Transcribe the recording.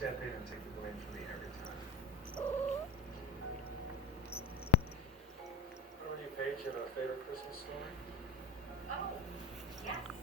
step in and take the blame for me every time. What about you, Paige? You have a favorite Christmas story? Oh, yes.